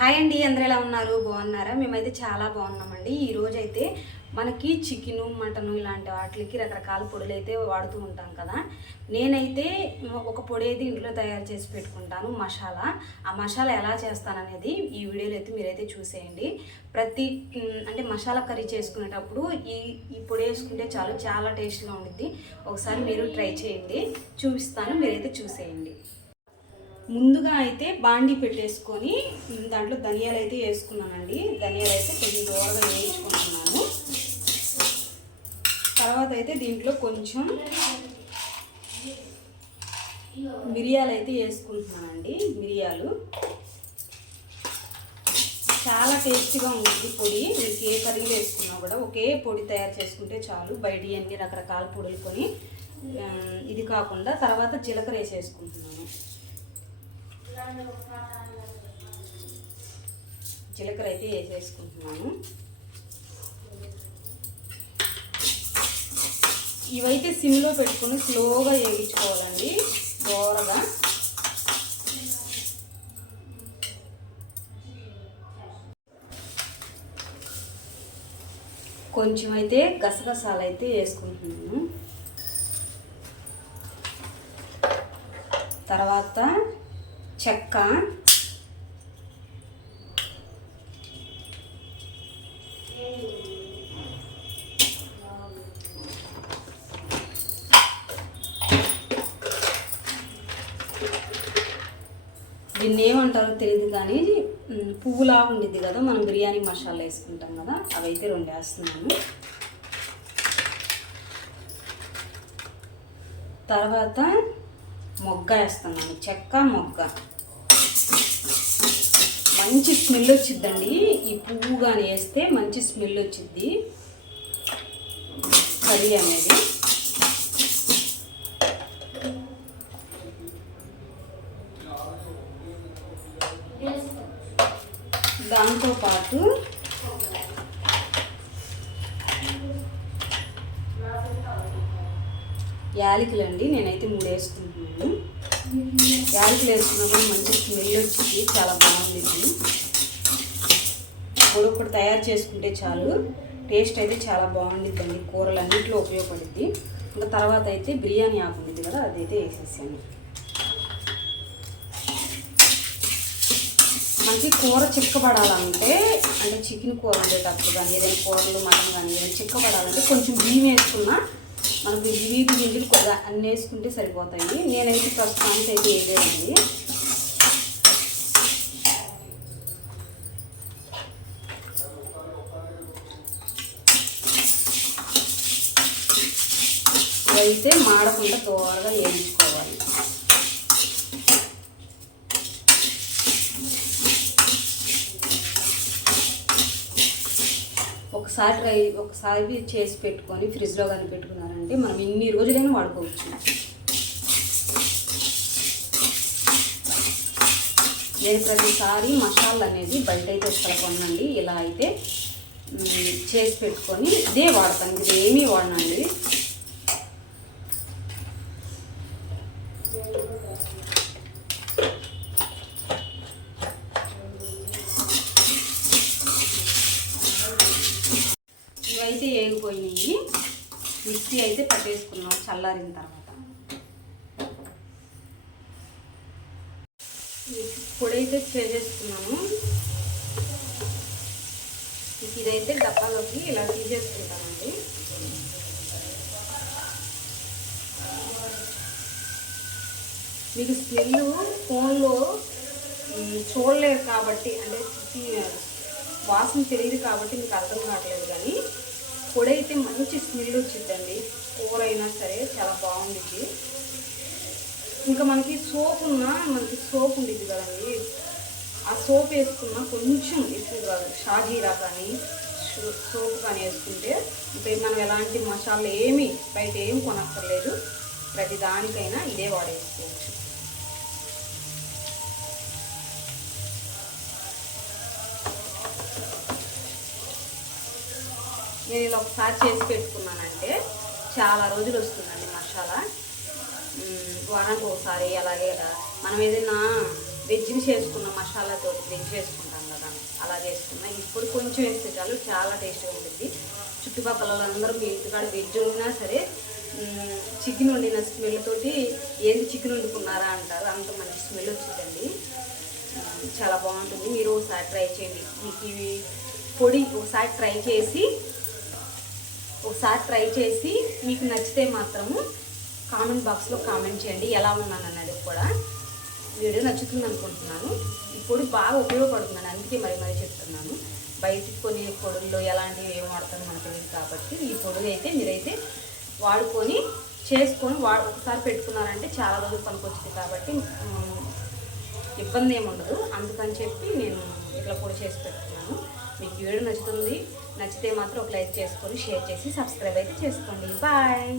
Hi అండి, అందరూ ఎలా ఉన్నారు? బాగున్నారా? మేమైతే చాలా బాగున్నామండి. ఈరోజైతే మనకి చికెను, మటను ఇలాంటి వాటికి రకరకాల పొడులు అయితే వాడుతూ ఉంటాం కదా. నేనైతే ఒక పొడి అయితే ఇంట్లో తయారు చేసి పెట్టుకుంటాను, మసాలా. ఆ మసాలా ఎలా చేస్తాననేది ఈ వీడియోలో అయితే మీరైతే చూసేయండి. అంటే మసాలా కర్రీ చేసుకునేటప్పుడు ఈ పొడి వేసుకుంటే చాలా టేస్ట్గా ఉంటుంది. ఒకసారి మీరు ట్రై చేయండి, చూపిస్తాను, మీరైతే చూసేయండి. ముందుగా అయితే బాండీ పెట్టేసుకొని దాంట్లో ధనియాలు అయితే వేసుకున్నానండి. ధనియాలు అయితే కొంచెం దూరంగా వేయించుకుంటున్నాను. తర్వాత అయితే దీంట్లో కొంచెం మిరియాలు అయితే వేసుకుంటున్నానండి. మిరియాలు చాలా టేస్టీగా ఉంటుంది పొడి. మీకు ఏ కర్రీలు వేసుకున్నా కూడా ఒకే పొడి తయారు చేసుకుంటే చాలు. బయట అన్ని రకరకాల పొడులు కొని ఇది కాకుండా తర్వాత జీలకర్ర వేసేసుకుంటున్నాను. జీలకర్ర అయితే వేసేసుకుంటున్నాను. ఇవైతే సిమ్లో పెట్టుకుని స్లోగా వేయించుకోవాలండి, దోరగా. కొంచెం అయితే గసగసాలు అయితే వేసుకుంటున్నాను. తర్వాత చెక్క, దీన్ని ఏమంటారో తెలియదు కానీ పువ్వులాగా ఉండిద్ది కదా, మనం బిర్యానీ మసాలా వేసుకుంటాం కదా, అవైతే 2 వేస్తున్నాను. తర్వాత మొగ్గ వేస్తున్నాను, చెక్క మొగ్గ. మంచి స్మెల్ వచ్చిద్దండి. ఈ పువ్వు కానీ వేస్తే మంచి స్మెల్ వచ్చిద్ది కర్రీ అనేది. దాంతోపాటు యాలకులు అండి, నేనైతే 3 వేసుకుంటున్నాను. యాలకులు వేసుకున్నప్పుడు మంచి స్మెల్ వచ్చింది, చాలా బాగుంది. ఒకటి తయారు చేసుకుంటే చాలు, టేస్ట్ అయితే చాలా బాగుండిద్దండి. కూరలు అన్నింటిలో ఉపయోగపడుద్ది. ఇంకా తర్వాత అయితే బిర్యానీ ఆకు ఉంది కదా, అదైతే వేసేసాను. మనకి కూర చిక్కబడాలంటే, అంటే చికెన్ కూర ఉండేటప్పుడు కానీ ఏదైనా కూరలు మటన్ కానీ ఏదైనా చిక్కబడాలంటే కొంచెం బియ్యం వేసుకున్నా మనకు వీటి గింజలు కొద్దిగా అన్నీ వేసుకుంటే సరిపోతాయి. నేనైతే ప్రస్తుతానికి అయితే వేయలేదండి. ఇవైతే మాడకుండా దూరంగా వేయించుకోవాలి. ఒకసారి చేసి పెట్టుకొని ఫ్రిడ్జ్లో కానీ పెట్టుకున్నారంటే మనం ఎన్ని రోజులైనా వాడుకోవచ్చు. నేను ప్రతిసారి మసాలా అనేది బయట అయితే ఒకసారి కొనండి, ఇలా అయితే చేసి పెట్టుకొని ఇదే వాడతాను, ఇది ఏమీ వాడనండి. ఇవైతే వేగిపోయినాయి, మిక్సీ అయితే పట్టేసుకున్నాం చల్లారిన తర్వాత. పొడి అయితే చేసేసుకున్నాను. ఇదైతే డబ్బాలోకి ఇలా తీసేసుకుంటానండి. మీకు స్మెల్ ఫోన్లో చూడలేరు కాబట్టి, అంటే వాసన తెలియదు కాబట్టి మీకు అర్థం కావట్లేదు, కానీ పొడి అయితే మంచి స్మెల్ వచ్చిద్దండి. కూర అయినా సరే చాలా బాగుండిద్ది. ఇంకా మనకి సోప్ ఉండిద్ది కదండి, ఆ సోప్ వేసుకున్న కొంచెం ఎక్కువగా షాజీరా కానీ సోప్ కానీ వేసుకుంటే ఇంకా మనం ఎలాంటి మసాలా ఏమీ బయట ఏం కొనక్కర్లేదు. ప్రతి దానికైనా ఇదే వాడేసుకోవచ్చు. నేను ఇలా ఒకసారి చేసి పెట్టుకున్నానంటే చాలా రోజులు వస్తుందండి మసాలా. వారానికి ఒకసారి అలాగే మనం ఏదైనా వెజ్ని చేసుకున్న మసాలాతో వెజ్ చేసుకుంటాం కదా అలా చేసుకున్నా. ఇప్పుడు కొంచెం వేస్తే చాలు, చాలా టేస్ట్గా ఉంటుంది. చుట్టుపక్కల వాళ్ళందరూ మీ ఇంటికాడ వెజ్ ఉన్నా సరే చికెన్ వండిన స్మెల్ తోటి ఏంది చికెన్ వండుకున్నారా అంటారు, అంత మంచి స్మెల్ వచ్చిందండి. చాలా బాగుంటుంది. మీరు ఒకసారి ట్రై చేయండి. మీకు ఇవి పొడి ఒకసారి ట్రై చేసి మీకు నచ్చితే మాత్రము కామెంట్ బాక్స్లో కామెంట్ చేయండి ఎలా ఉన్నానన్నది కూడా. వీడియో నచ్చుతుంది అనుకుంటున్నాను. ఈ పొడి బాగా ఉపయోగపడుతుందని అందుకే మరీ చెప్తున్నాను. బయటికి కొన్ని పొడుల్లో ఎలాంటివి ఏం వాడతారో మనకు తెలియదు కాబట్టి ఈ పొడి అయితే మీరైతే వాడుకొని చేసుకొని ఒకసారి పెట్టుకున్నారంటే చాలా రోజులు పనికొచ్చింది కాబట్టి ఇబ్బంది ఏమి ఉండదు. అందుకని చెప్పి నేను ఇట్లా పొడి చేసి పెట్టుకున్నాను. మీకు వీడియో నచ్చితే మాత్రం ఒక లైక్ చేసుకొని షేర్ చేసి సబ్స్క్రైబ్ అయితే చేసుకోండి. బాయ్.